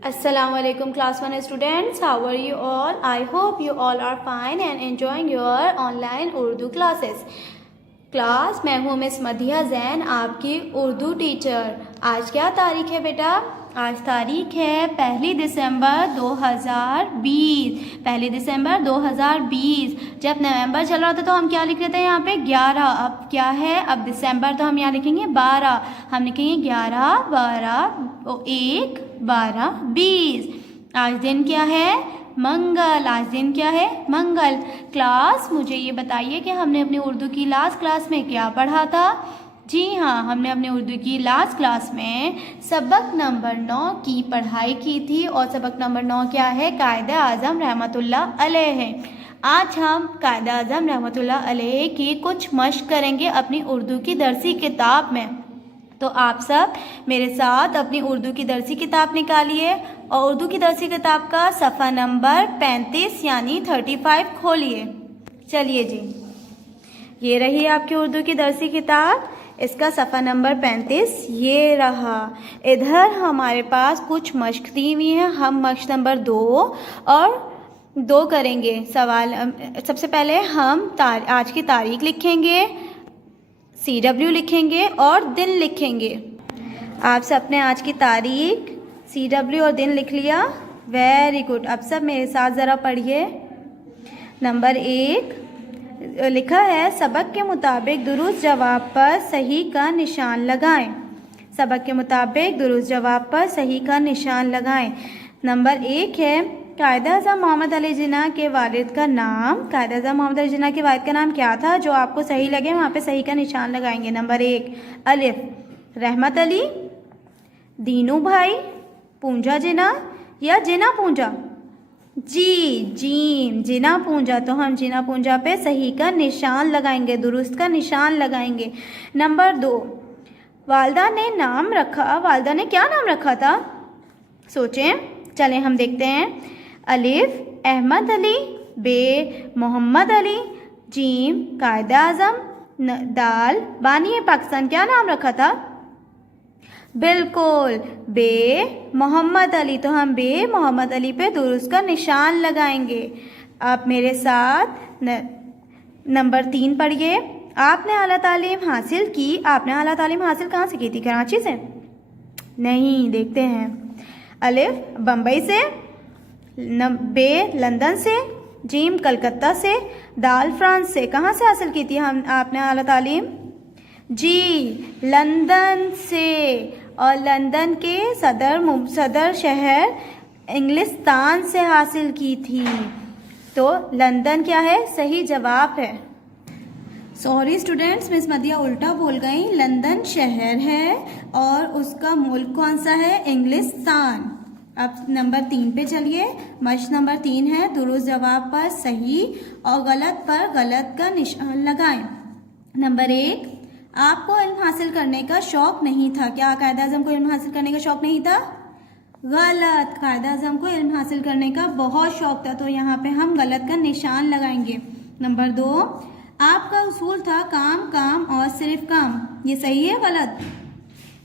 Assalamualaikum class 1 students, how are you all? I hope you all are fine and enjoying your online Urdu classes. Class मैं हूँ miss Madhiya Jain, आपकी Urdu teacher. आज क्या तारीख है बेटा? आज तारीख है 1 दिसंबर 2020। 1 दिसंबर 2020। जब नवंबर चल रहा था तो हम क्या लिख रहे थे यहाँ पे 11। अब क्या है, अब दिसंबर तो हम यहाँ लिखेंगे 12। हम लिखेंगे 11, 12, 1, 12, 20। आज दिन क्या है? मंगल। आज दिन क्या है? मंगल। क्लास मुझे ये बताइए कि हमने अपनी उर्दू की लास्ट क्लास में क्या पढ़ा था? जी हाँ, हमने अपने उर्दू की लास्ट क्लास में सबक नंबर 9 की पढ़ाई की थी। और सबक नंबर 9 क्या है? कायदे आज़म रहमतुल्लाह अलैह है। आज हम कायदे आज़म रहमतुल्लाह अलैह की कुछ मश्क करेंगे अपनी उर्दू की दरसी किताब में। तो आप सब मेरे साथ अपनी उर्दू की दरसी किताब निकालिए और उर्दू की दरसी किताब का सफ़ा नंबर 35 यानी 35 खोलिए। चलिए जी, ये रही आपकी उर्दू की दरसी किताब, इसका सफ़ा नंबर 35 ये रहा। इधर हमारे पास कुछ मश्क दी हुई हैं। हम मश्क नंबर 2 और 2 करेंगे। सवाल सबसे पहले हम आज की तारीख लिखेंगे, CW लिखेंगे और दिन लिखेंगे। आप सब ने आज की तारीख, CW और दिन लिख लिया? Very good. अब सब मेरे साथ ज़रा पढ़िए। नंबर 1 लिखा है, सबक के मुताबिक दुरुस्त जवाब पर सही का निशान लगाएं। सबक के मुताबिक दुरुस्त जवाब पर सही का निशान लगाएं। नंबर 1 है, कायदे आज़म मोहम्मद अली जिन्ना के वालिद का नाम। कायदे आज़म मोहम्मद अली जिन्ना के वालिद का नाम क्या था? जो आपको सही लगे वहाँ पे सही का निशान लगाएंगे। नंबर 1 अलिफ, रहमत अली, दीनू भाई, पूंजा जिन्ना या जिन्ना पूंजा? जी, जीम, जिन्ना पूंजा। तो हम जिन्ना पूंजा पे सही का निशान लगाएंगे, दुरुस्त का निशान लगाएंगे। नंबर 2, वालदा ने नाम रखा। वालदा ने क्या नाम रखा था? सोचें, चलें हम देखते हैं। अलिफ अहमद अली, बे मोहम्मद अली, जीम कायदे आज़म, दाल बानी पाकिस्तान। क्या नाम रखा था? बिल्कुल, बे मोहम्मद अली। तो हम बे मोहम्मद अली पे दुरुस्त का निशान लगाएंगे। आप मेरे साथ नंबर 3 पढ़िए। आपने आला तालीम हासिल की। आपने आला तालीम हासिल कहाँ से की थी? कराची से? नहीं, देखते हैं। अलिफ बम्बई से, बे लंदन से, जीम कलकत्ता से, दाल फ्रांस से। कहाँ से हासिल की थी आपने आला तालीम? जी, लंदन से। और लंदन के सदर शहर इंग्लिस्तान से हासिल की थी। तो लंदन क्या है? सही जवाब है। सॉरी स्टूडेंट्स, मिस मदिया उल्टा बोल गई। लंदन शहर है और उसका मुल्क कौन सा है? इंग्लिस्तान। अब नंबर 3 पे चलिए। मश्क नंबर 3 है, दुरुस्त जवाब पर सही और गलत पर गलत का निशान लगाएं। नंबर 1, आपको इल्म हासिल करने का शौक़ नहीं था। क्या कायदे आज़म को इल्म हासिल करने का शौक़ नहीं था? गलत। कायदे आज़म को इल्म हासिल करने का बहुत शौक़ था। तो यहाँ पे हम गलत का निशान लगाएंगे। नंबर 2, आपका उसूल था काम काम और सिर्फ काम। ये सही है गलत?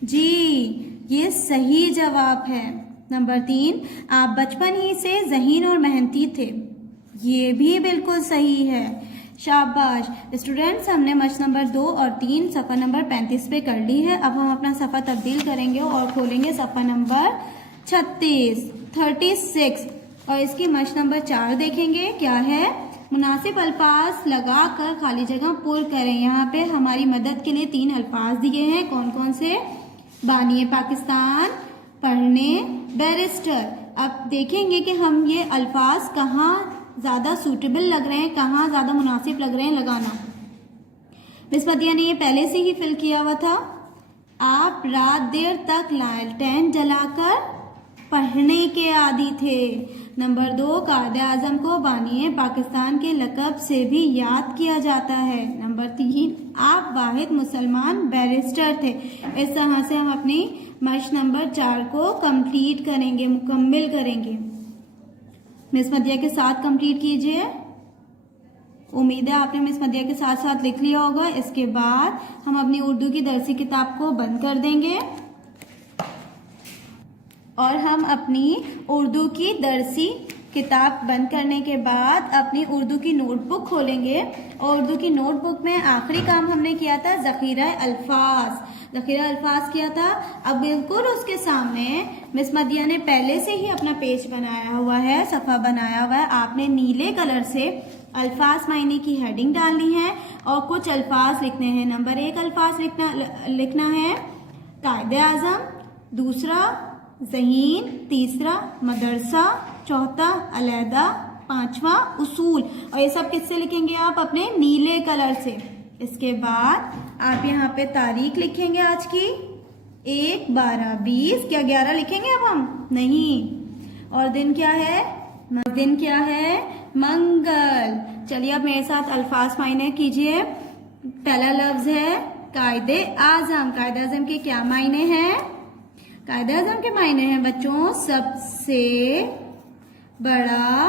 जी, ये सही जवाब है। नंबर 3, आप बचपन ही से ज़हीन और मेहनती थे। ये भी बिल्कुल सही है। शाबाश स्टूडेंट्स, हमने मश्क नंबर 2 और 3 सफ़ा नंबर 35 पे कर ली है। अब हम अपना सफ़ा तब्दील करेंगे और खोलेंगे सफ़ा नंबर 36 और इसकी मश्क नंबर 4 देखेंगे। क्या है? मुनासिब अल्फाज लगाकर खाली जगह पुर करें। यहाँ पे हमारी मदद के लिए 3 अल्फाज दिए हैं। कौन कौन से? बानी पाकिस्तान, पढ़ने, बैरिस्टर। अब देखेंगे कि हम ये अल्फाज कहाँ ज़्यादा सूटेबल लग रहे हैं, कहाँ ज़्यादा मुनासिब लग रहे हैं लगाना। मिस मदिया ने ये पहले से ही फिल किया हुआ था। आप रात देर तक लालटेन जलाकर पढ़ने के आदी थे। नंबर 2, कायदे आज़म को बानी पाकिस्तान के लक़ब से भी याद किया जाता है। नंबर 3, आप वाहिद मुसलमान बैरिस्टर थे। इस तरह से हम अपनी मश्क नंबर 4 को कंप्लीट करेंगे, मुकम्मिल करेंगे। मिस मदिया के साथ कंप्लीट कीजिए। उम्मीद है आपने मिस मदिया के साथ साथ लिख लिया होगा। इसके बाद हम अपनी उर्दू की दरसी किताब को बंद कर देंगे। और हम अपनी उर्दू की दरसी किताब बंद करने के बाद अपनी उर्दू की नोटबुक खोलेंगे और उर्दू की नोटबुक में आखिरी काम हमने किया था ज़ख़ीरा अल्फाज किया था। अब बिल्कुल उसके सामने मिस मदिया ने पहले से ही अपना पेज बनाया हुआ है, सफ़ा बनाया हुआ है। आपने नीले कलर से अल्फाज मायने की हेडिंग डालनी है और कुछ अल्फाज लिखने हैं। नंबर 1 अल्फाज लिखना है कायदे आज़म, दूसरा ज़हीन, तीसरा मदरसा, चौथा अलहदा, पांचवा उसूल। और ये सब किससे लिखेंगे आप? अपने नीले कलर से। इसके बाद आप यहाँ पे तारीख लिखेंगे आज की 1, 12, 20। क्या 11 लिखेंगे अब हम? नहीं। और दिन क्या है? दिन क्या है? मंगल। चलिए अब मेरे साथ अल्फाज मायने कीजिए। पहला लफ्ज है कायदे आज़म। कायदे आज़म के क्या मायने हैं? कायदे आज़म के मायने हैं बच्चों सबसे बड़ा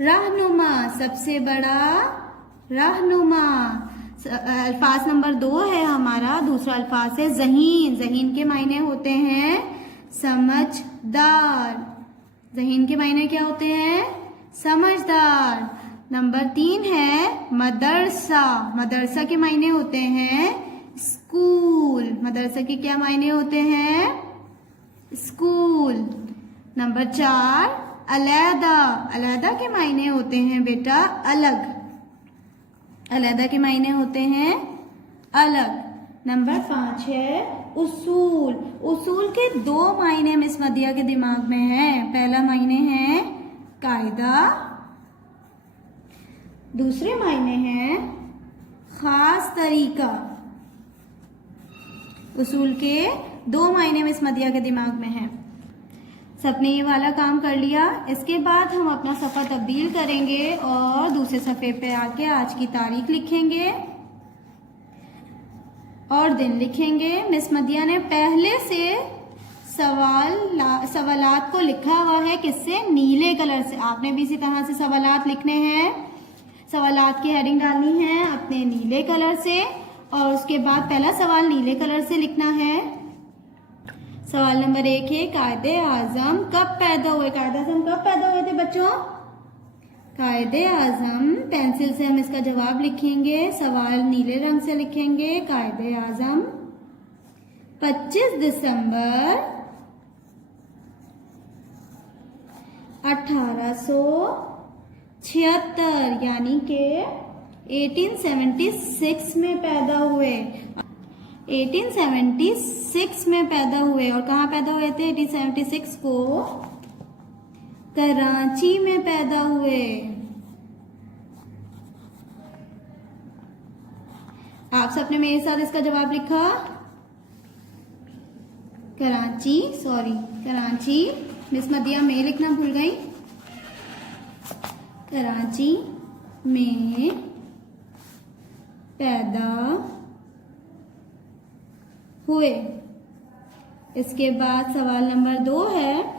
रहनुमा, सबसे बड़ा रहनुमा। अल्फाज नंबर 2 है हमारा, दूसरा अल्फाज है ज़हीन। ज़हीन के मायने होते हैं समझदार। ज़हीन के मायने क्या होते हैं? समझदार। नंबर 3 है मदरसा। मदरसा के मायने होते हैं स्कूल। मदरसा के क्या मायने होते हैं? स्कूल। नंबर 4 अलहदा। अलहदा के मायने होते हैं बेटा अलग। अलहदा के मायने होते हैं अलग। नंबर 5 है उसूल। उसूल के 2 मायने मिस मदिया के दिमाग में है। पहला मायने है कायदा, दूसरे मायने हैं खास तरीका। उसूल के 2 मायने मिस मदिया के दिमाग में है। सबने ये वाला काम कर लिया। इसके बाद हम अपना सफ़ा तब्दील करेंगे और दूसरे सफ़े पे आके आज की तारीख लिखेंगे और दिन लिखेंगे। मिस मदिया ने पहले से सवालात को लिखा हुआ है किससे? नीले कलर से। आपने भी इसी तरह से सवालात लिखने हैं। सवालात की हेडिंग डालनी है अपने नीले कलर से और उसके बाद पहला सवाल नीले कलर से लिखना है। सवाल नंबर 1 है कायदे आज़म कब पैदा हुए? कायदे आज़म कब पैदा हुए थे बच्चों? कायदे आज़म, पेंसिल से हम इसका जवाब लिखेंगे। सवाल नीले रंग से लिखेंगे। कायदे आज़म 25 दिसंबर 1876 यानी कि 1876 में पैदा हुए। 1876 में पैदा हुए। और कहाँ पैदा हुए थे? 1876 को कराची में पैदा हुए। आप सबने मेरे साथ इसका जवाब लिखा। कराची। मिस मदिया में लिखना भूल गई। कराची में पैदा हुए। इसके बाद सवाल नंबर 2 है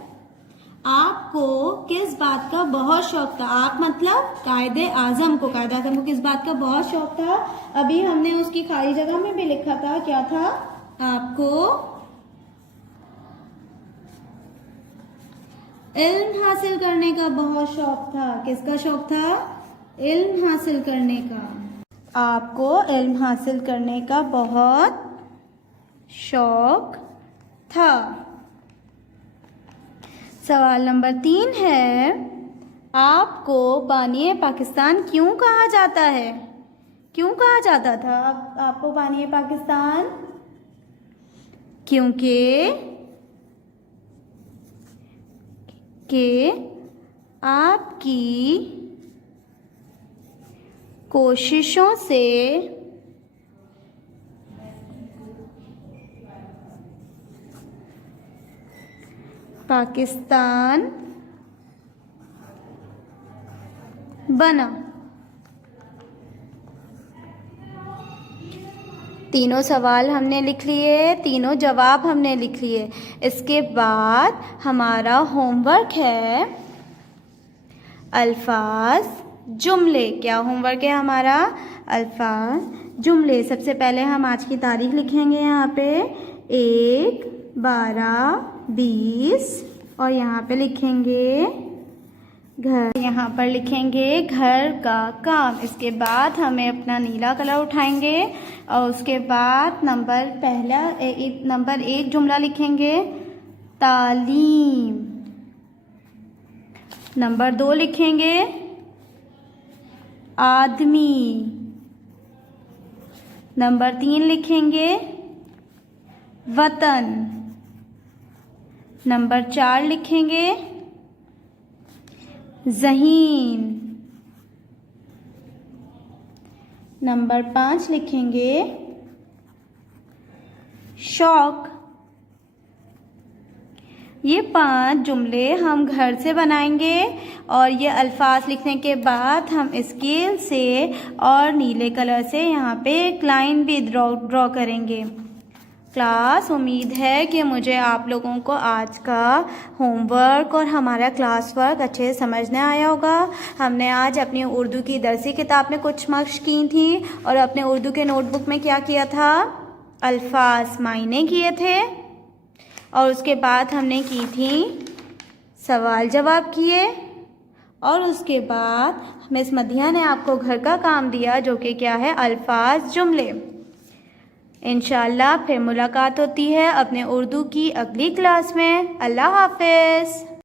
आपको किस बात का बहुत शौक था? आप मतलब कायदे आज़म को। कायदे आज़म को किस बात का बहुत शौक था? अभी हमने उसकी खाली जगह में भी लिखा था। क्या था? आपको इल्म हासिल करने का बहुत शौक था। किसका शौक था? इल्म हासिल करने का। आपको इल्म हासिल करने का बहुत शौक था। सवाल नंबर 3 है आपको बानिए पाकिस्तान क्यों कहा जाता है? क्यों कहा जाता था आपको बानिए पाकिस्तान? क्योंकि आपकी कोशिशों से पाकिस्तान बना। तीनों सवाल हमने लिख लिए, तीनों जवाब हमने लिख लिए। इसके बाद हमारा होमवर्क है अल्फाज जुमले। क्या होमवर्क है हमारा? अल्फाज जुमले। सबसे पहले हम आज की तारीख लिखेंगे यहाँ पे 1, 12, 20 और यहाँ पे लिखेंगे घर, यहाँ पर लिखेंगे घर का काम। इसके बाद हमें अपना नीला कलर उठाएंगे और उसके बाद नंबर 1 जुमला लिखेंगे तालीम। नंबर 2 लिखेंगे आदमी। नंबर 3 लिखेंगे वतन। नंबर 4 लिखेंगे ज़हीन। नंबर 5 लिखेंगे शौक। ये 5 जुमले हम घर से बनाएंगे और ये अल्फाज लिखने के बाद हम स्केल से और नीले कलर से यहाँ पे एक लाइन भी ड्रॉ करेंगे। क्लास, उम्मीद है कि मुझे आप लोगों को आज का होमवर्क और हमारा क्लास वर्क अच्छे से समझ में आया होगा। हमने आज अपनी उर्दू की दरसी किताब में कुछ मश्क की थी और अपने उर्दू के नोटबुक में क्या किया था, अल्फाज मायने किए थे और उसके बाद हमने की थी सवाल जवाब किए और उसके बाद मिस मधिया ने आपको घर का काम दिया जो कि क्या है, अल्फाज जुमले। इंशाल्लाह फिर मुलाकात होती है अपने उर्दू की अगली क्लास में। अल्लाह हाफ़िज़।